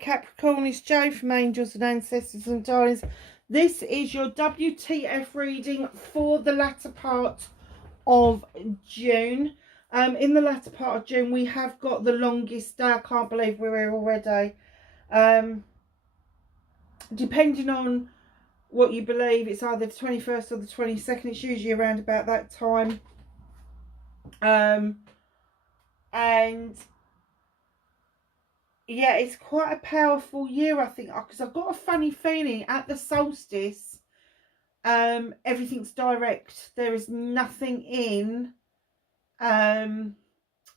Capricorn, it's Jo from Angels and Ancestors and Darlings. This is your WTF reading for the latter part of June. In the latter part of June, we have got the longest day. I can't believe we're here already. Depending on what you believe, it's either the 21st or the 22nd. It's usually around about that time. And yeah, it's quite a powerful year, I think, because I've got a funny feeling at the solstice, everything's direct. There is nothing in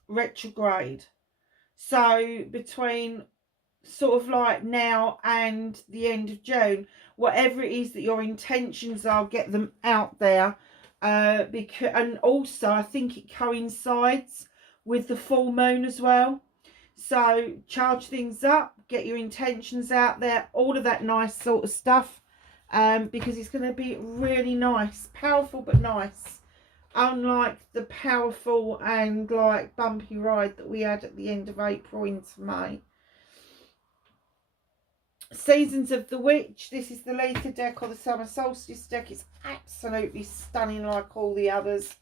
retrograde. So between sort of like now and the end of June, whatever it is that your intentions are, get them out there. And also I think it coincides with the full moon as well. So charge things up, get your intentions out there, all of that nice sort of stuff, because it's going to be really nice, powerful but nice, unlike the powerful and like bumpy ride that we had at the end of April into May. Seasons of the Witch, this is the Letha deck or the Summer Solstice deck. It's absolutely stunning like all the others.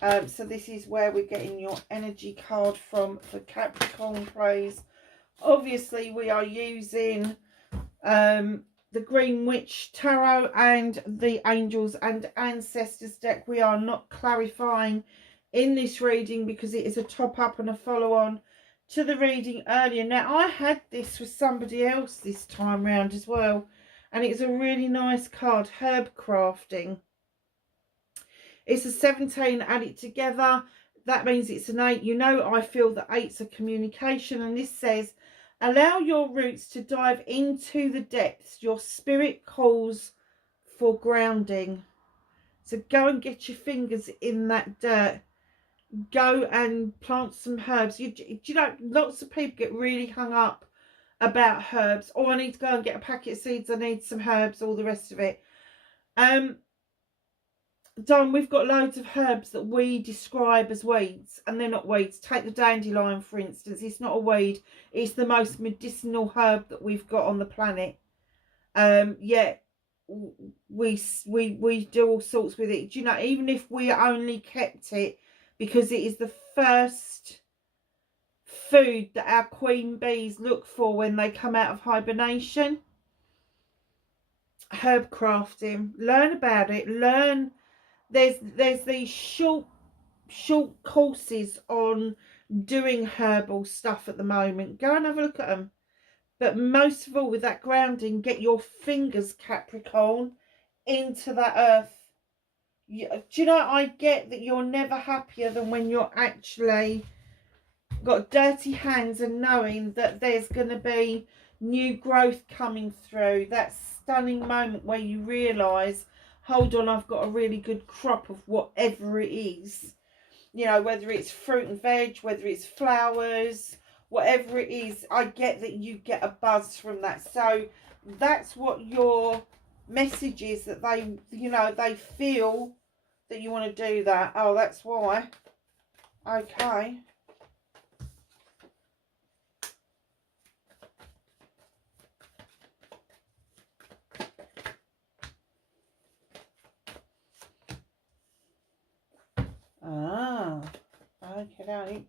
So this is where we're getting your energy card from for Capricorn, please. Obviously, we are using the Green Witch Tarot and the Angels and Ancestors deck. We are not clarifying in this reading because it is a top-up and a follow-on to the reading earlier. Now, I had this with somebody else this time round as well, and it's a really nice card, Herb Crafting. It's a 17, add it together. That means it's an 8. You know, I feel that 8's a communication. And this says, allow your roots to dive into the depths. Your spirit calls for grounding. So go and get your fingers in that dirt. Go and plant some herbs. You know, lots of people get really hung up about herbs. Oh, I need to go and get a packet of seeds. I need some herbs, all the rest of it. Don, we've got loads of herbs that we describe as weeds, and they're not weeds. Take the dandelion, for instance. It's not a weed. It's the most medicinal herb that we've got on the planet. Yet we do all sorts with it. Do you know, even if we only kept it because it is the first food that our queen bees look for when they come out of hibernation. Herb crafting. Learn about it. Learn. There's these short courses on doing herbal stuff at the moment. Go and have a look at them. But most of all, with that grounding, get your fingers, Capricorn, into that earth. Do you know, I get that you're never happier than when you're actually got dirty hands and knowing that there's going to be new growth coming through. That stunning moment where you realise, hold on, I've got a really good crop of whatever it is. You know, whether it's fruit and veg, whether it's flowers, whatever it is, I get that you get a buzz from that. So that's what your message is, that they, you know, they feel that you want to do that. Oh, that's why. Okay. Ah, okay.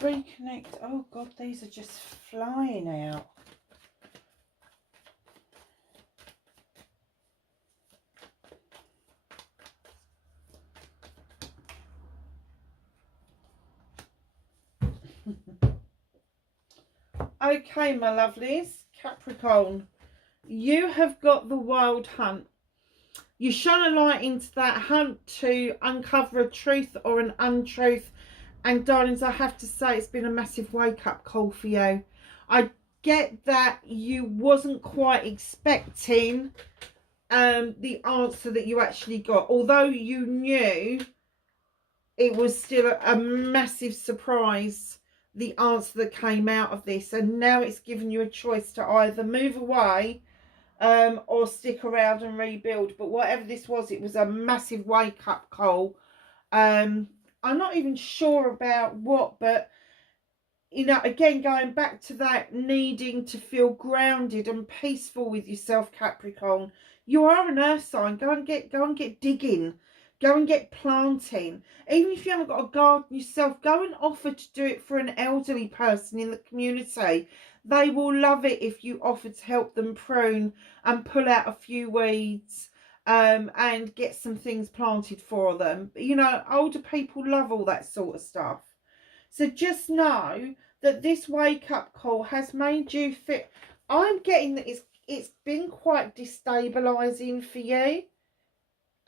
Reconnect. Oh God, these are just flying out. Okay, my lovelies, Capricorn, you have got the wild hunt. You shone a light into that hunt to uncover a truth or an untruth. And darlings, I have to say, it's been a massive wake-up call for you. I get that you wasn't quite expecting the answer that you actually got. Although you knew, it was still a massive surprise, the answer that came out of this. And now it's given you a choice to either move away or stick around and rebuild. But whatever this was, it was a massive wake-up call. I'm not even sure about what, but you know, again, going back to that needing to feel grounded and peaceful with yourself, Capricorn. You are an earth sign. Go and get digging. Go and get planting. Even if you haven't got a garden yourself, go and offer to do it for an elderly person in the community. They will love it if you offer to help them prune and pull out a few weeds and get some things planted for them. You know, older people love all that sort of stuff. So just know that this wake-up call has made you fit. I'm getting that it's been quite destabilising for you.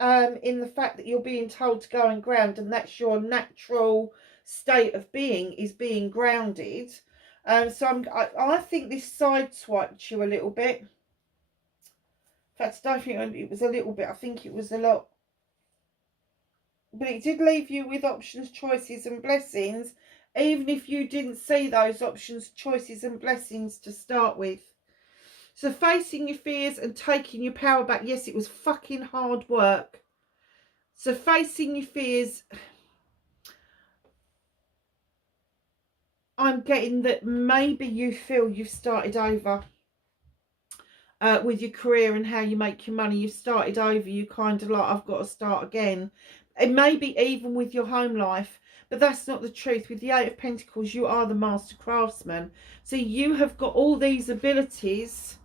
In the fact that you're being told to go and ground, and that's your natural state of being, is being grounded. So I think this sideswiped you a little bit. In fact, I don't think it was a little bit. I think it was a lot. But it did leave you with options, choices and blessings, even if you didn't see those options, choices and blessings to start with. So facing your fears and taking your power back. Yes, it was fucking hard work. So facing your fears. I'm getting that maybe you feel you've started over with your career and how you make your money. You've started over. You kind of like, I've got to start again. It may be even with your home life. But that's not the truth. With the Eight of Pentacles, you are the master craftsman. So you have got all these abilities,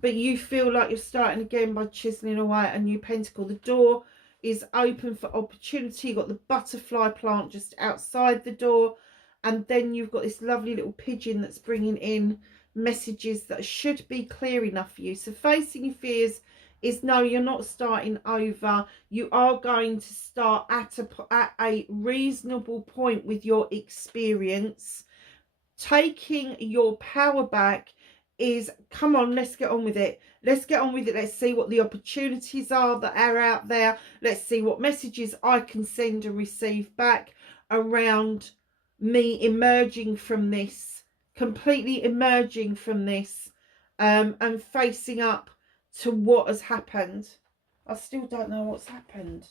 but you feel like you're starting again by chiseling away at a new pentacle. The door is open for opportunity. You've got the butterfly plant just outside the door. And then you've got this lovely little pigeon that's bringing in messages that should be clear enough for you. So facing your fears is no, you're not starting over. You are going to start at a reasonable point with your experience. Taking your power back is, come on, let's get on with it. Let's get on with it. Let's see what the opportunities are that are out there. Let's see what messages I can send and receive back around me emerging from this, completely emerging from this, and facing up to what has happened. I still don't know what's happened.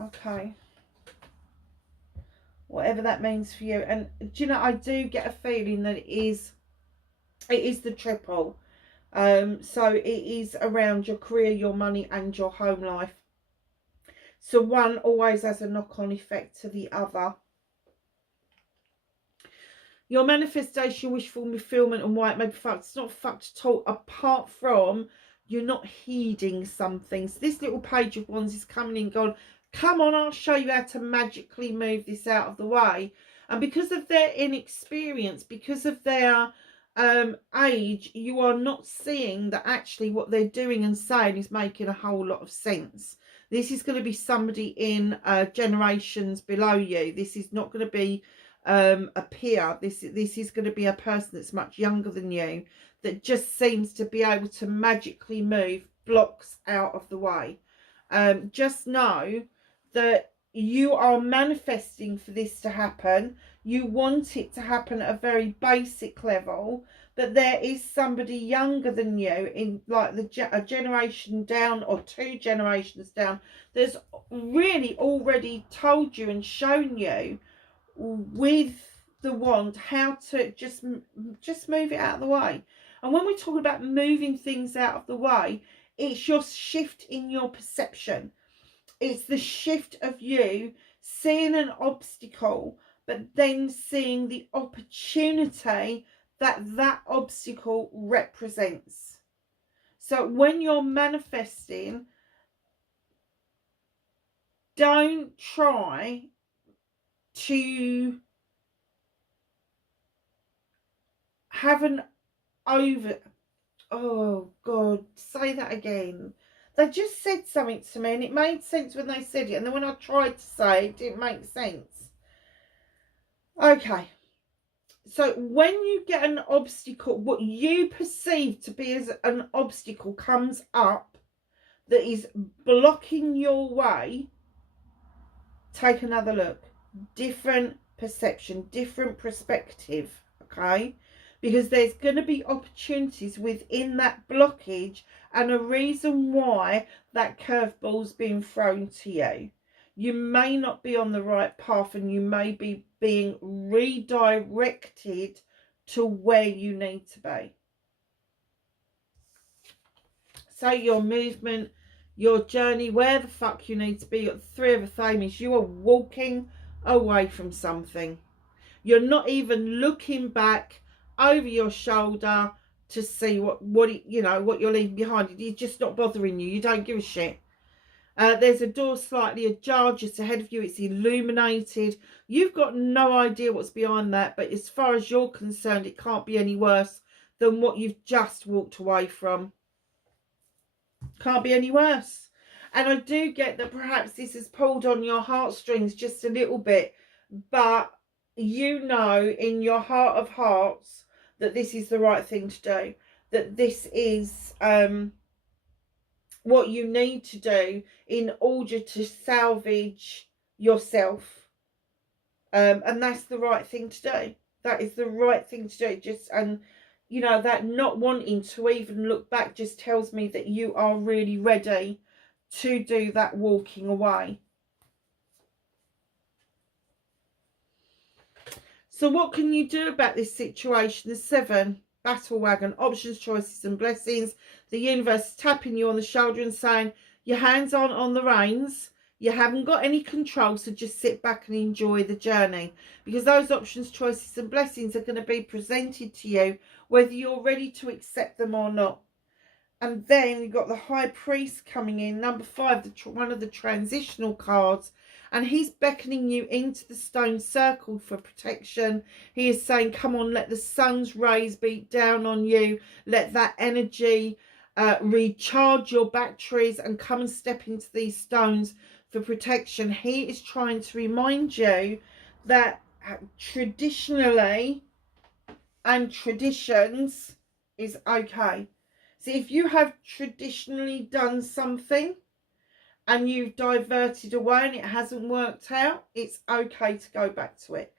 Okay. Whatever that means for you. And do you know, I do get a feeling that it is the triple. So it is around your career, your money and your home life. So one always has a knock-on effect to the other. Your manifestation, wish fulfillment and why it may be fucked. It's not fucked at all, apart from you're not heeding some things. This little page of wands is coming in going, come on, I'll show you how to magically move this out of the way. And because of their inexperience, because of their age, you are not seeing that actually what they're doing and saying is making a whole lot of sense. This is going to be somebody in generations below you. This is not going to be a peer. This is going to be a person that's much younger than you, that just seems to be able to magically move blocks out of the way. Just know that you are manifesting for this to happen. You want it to happen at a very basic level, but there is somebody younger than you, in like a generation down or 2 generations down, that's really already told you and shown you with the wand how to just move it out of the way. And when we're talking about moving things out of the way, it's your shift in your perception. It's the shift of you seeing an obstacle, but then seeing the opportunity that that obstacle represents. So when you're manifesting, don't try to have an oh God, say that again. They just said something to me and it made sense when they said it, and then when I tried to say it, it didn't make sense. Okay, So when you get an obstacle, what you perceive to be as an obstacle comes up that is blocking your way, take another look. Different perception, different perspective, okay? Because there's going to be opportunities within that blockage and a reason why that curveball's been thrown to you. You may not be on the right path and you may be being redirected to where you need to be. So your movement, your journey, where the fuck you need to be. You've got the Three of Affirmations. You are walking away from something. You're not even looking back over your shoulder to see what you're leaving behind. It's just not bothering you. You don't give a shit. There's a door slightly ajar just ahead of you. It's illuminated. You've got no idea what's behind that, but as far as you're concerned, it can't be any worse than what you've just walked away from. Can't be any worse. And I do get that perhaps this has pulled on your heartstrings just a little bit, but you know in your heart of hearts that this is the right thing to do, that this is what you need to do in order to salvage yourself, and that's the right thing to do. That is the right thing to do. And you know, that not wanting to even look back just tells me that you are really ready to do that walking away. So what can you do about this situation? The 7, battle wagon, options, choices and blessings. The universe is tapping you on the shoulder and saying, your hands aren't on the reins. You haven't got any control, so just sit back and enjoy the journey. Because those options, choices and blessings are going to be presented to you, whether you're ready to accept them or not. And then you've got the High Priest coming in, number 5, one of the transitional cards. And he's beckoning you into the stone circle for protection. He is saying, come on, let the sun's rays beat down on you. Let that energy recharge your batteries and come and step into these stones for protection. He is trying to remind you that traditionally and traditions is okay. So if you have traditionally done something and you've diverted away and it hasn't worked out, it's okay to go back to it.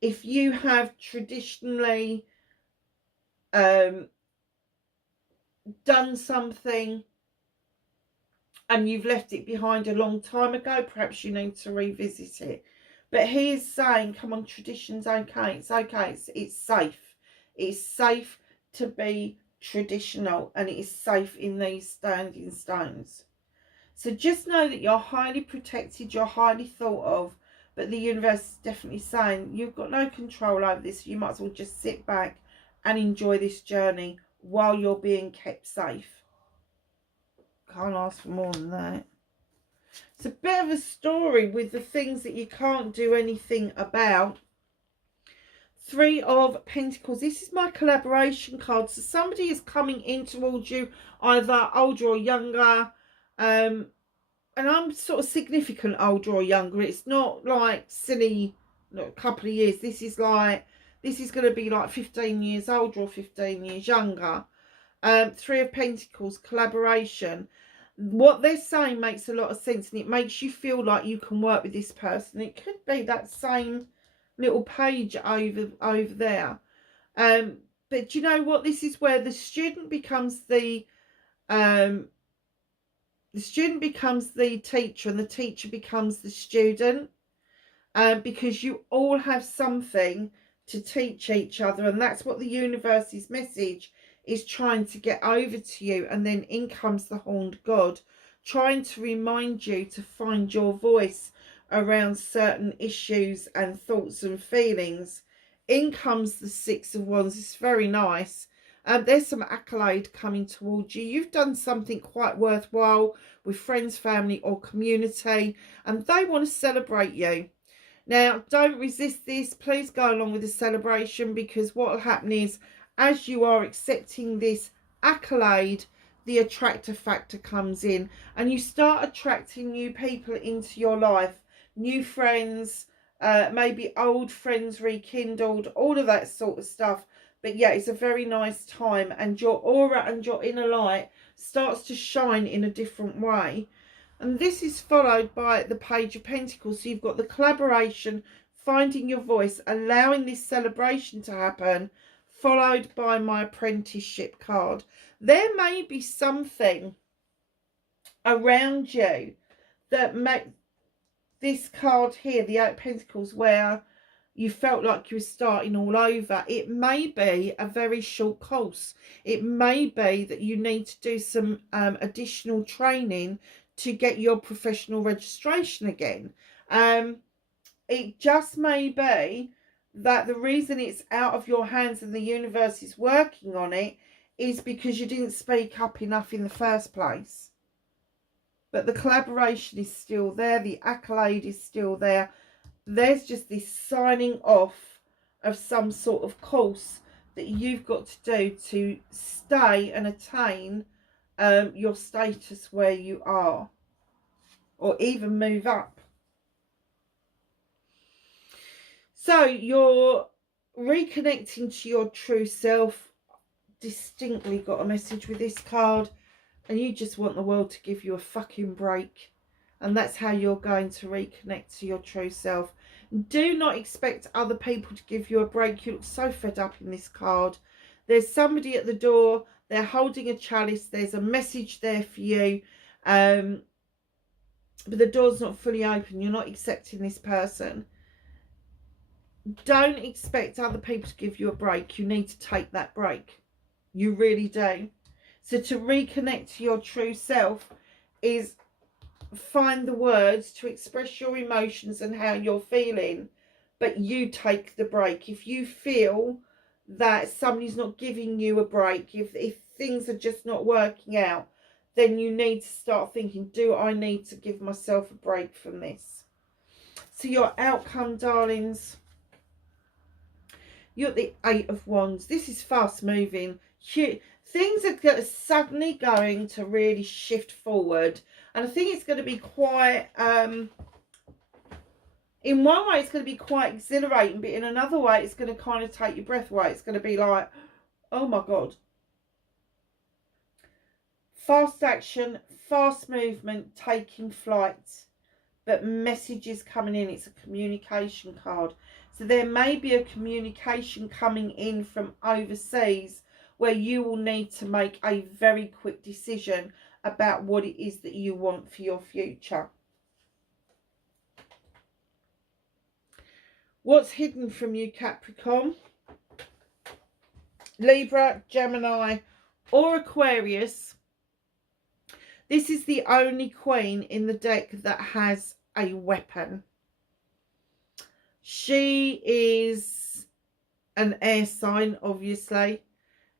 If you have traditionally done something and you've left it behind a long time ago, perhaps you need to revisit it. But he is saying, come on, tradition's okay. It's okay. It's safe. It's safe to be traditional, and it is safe in these standing stones. So just know that you're highly protected, you're highly thought of, but the universe is definitely saying you've got no control over this. You might as well just sit back and enjoy this journey while you're being kept safe. Can't ask for more than that. It's a bit of a story with the things that you can't do anything about. 3 of Pentacles. This is my collaboration card. So somebody is coming in towards you, either older or younger. And I'm sort of significant older or younger. It's not like silly, a couple of years. This is going to be like 15 years older or 15 years younger. 3 of Pentacles, collaboration. What they're saying makes a lot of sense, and it makes you feel like you can work with this person. It could be that same little page over there. But you know what? This is where the student becomes the teacher, and the teacher becomes the student, because you all have something to teach each other, and that's what the universe's message is trying to get over to you. And then in comes the Horned God, trying to remind you to find your voice around certain issues and thoughts and feelings. In comes the 6 of Wands. It's very nice. There's some accolade coming towards you. You've done something quite worthwhile with friends, family or community, and they want to celebrate you. Now, don't resist this. Please go along with the celebration, because what will happen is, as you are accepting this accolade, the attractor factor comes in, and you start attracting new people into your life, new friends, maybe old friends rekindled, all of that sort of stuff. But yeah, it's a very nice time, and your aura and your inner light starts to shine in a different way. And this is followed by the Page of Pentacles. So you've got the collaboration, finding your voice, allowing this celebration to happen, followed by my Apprenticeship card. There may be something around you that make this card here, the Eight of Pentacles, where you felt like you were starting all over. It may be a very short course. It may be that you need to do some additional training to get your professional registration again. It just may be that the reason it's out of your hands and the universe is working on it is because you didn't speak up enough in the first place. But the collaboration is still there. The accolade is still there. There's just this signing off of some sort of course that you've got to do to stay and attain your status where you are, or even move up. So you're reconnecting to your true self. Distinctly got a message with this card, and you just want the world to give you a fucking break. And that's how you're going to reconnect to your true self. Do not expect other people to give you a break. You look so fed up in this card. There's somebody at the door. They're holding a chalice. There's a message there for you. But the door's not fully open. You're not accepting this person. Don't expect other people to give you a break. You need to take that break. You really do. So to reconnect to your true self is find the words to express your emotions and how you're feeling, but you take the break. If you feel that somebody's not giving you a break, if things are just not working out, then you need to start thinking, do I need to give myself a break from this? So your outcome, darlings, you're the Eight of Wands. This is fast moving. Things are suddenly going to really shift forward. And I think it's going to be quite, in one way it's going to be quite exhilarating, but in another way it's going to kind of take your breath away. It's going to be like, oh my God. Fast action, fast movement, taking flight, but messages coming in. It's a communication card. So there may be a communication coming in from overseas where you will need to make a very quick decision about what it is that you want for your future. What's hidden from you, Capricorn? Libra, Gemini, or Aquarius. This is the only queen in the deck that has a weapon. She is an air sign, obviously.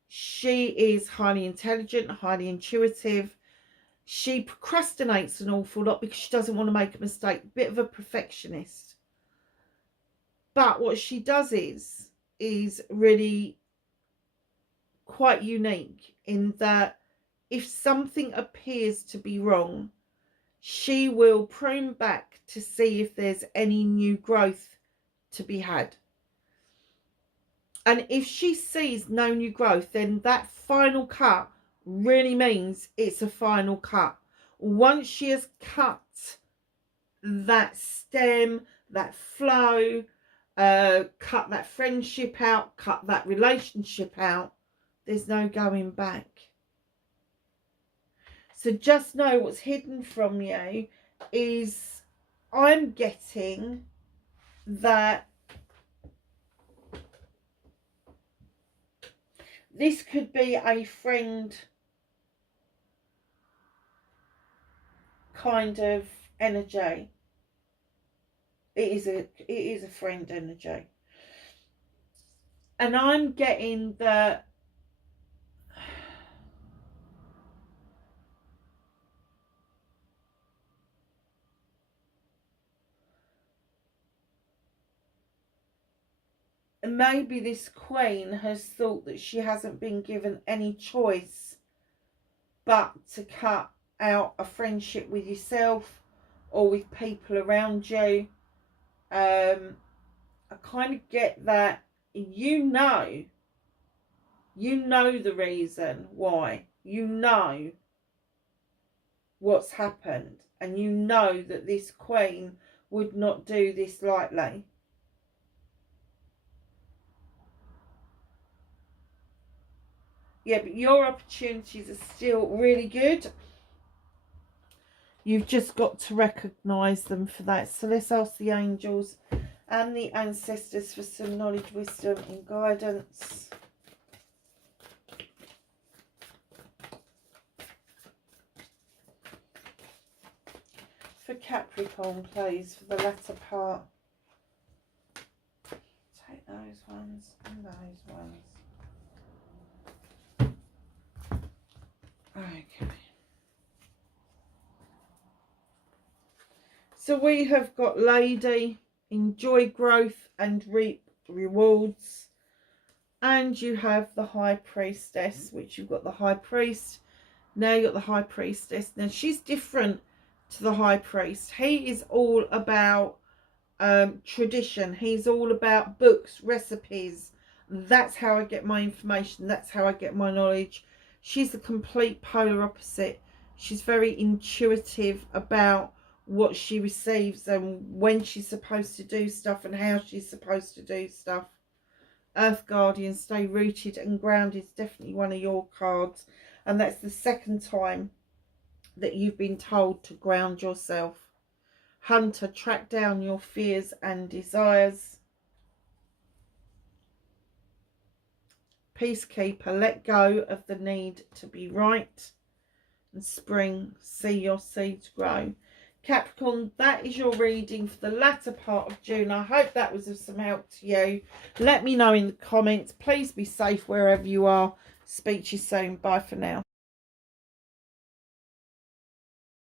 She is highly intelligent, highly intuitive. She procrastinates an awful lot because she doesn't want to make a mistake. Bit of a perfectionist. But what she does is really quite unique in that if something appears to be wrong, she will prune back to see if there's any new growth to be had. And if she sees no new growth, then that final cut really means it's a final cut. Once she has cut that stem, that flow, cut that friendship out, cut that relationship out, there's no going back. So just know what's hidden from you is, I'm getting that this could be a friend kind of energy. It is a friend energy. And I'm getting that maybe this queen has thought that she hasn't been given any choice but to cut out a friendship with yourself or with people around you. I kind of get that you know the reason why, you know what's happened, and you know that this Queen would not do this lightly. Yeah, but your opportunities are still really good. You've just got to recognise them for that. So let's ask the angels and the ancestors for some knowledge, wisdom and guidance. For Capricorn, please, for the latter part. Take those ones and those ones. Okay. So we have got Lady, enjoy growth and reap rewards. And you have the High Priestess, which you've got the High Priest. Now you've got the High Priestess. Now she's different to the High Priest. He is all about tradition. He's all about books, recipes. That's how I get my information. That's how I get my knowledge. She's the complete polar opposite. She's very intuitive about what she receives and when she's supposed to do stuff and how she's supposed to do stuff. Earth Guardian, stay rooted and grounded is definitely one of your cards. And that's the second time that you've been told to ground yourself. Hunter, track down your fears and desires. Peacekeeper, let go of the need to be right. And Spring, see your seeds grow. Capricorn, that is your reading for the latter part of June. I hope that was of some help to you. Let me know in the comments. Please be safe wherever you are. Speak to you soon. Bye for now.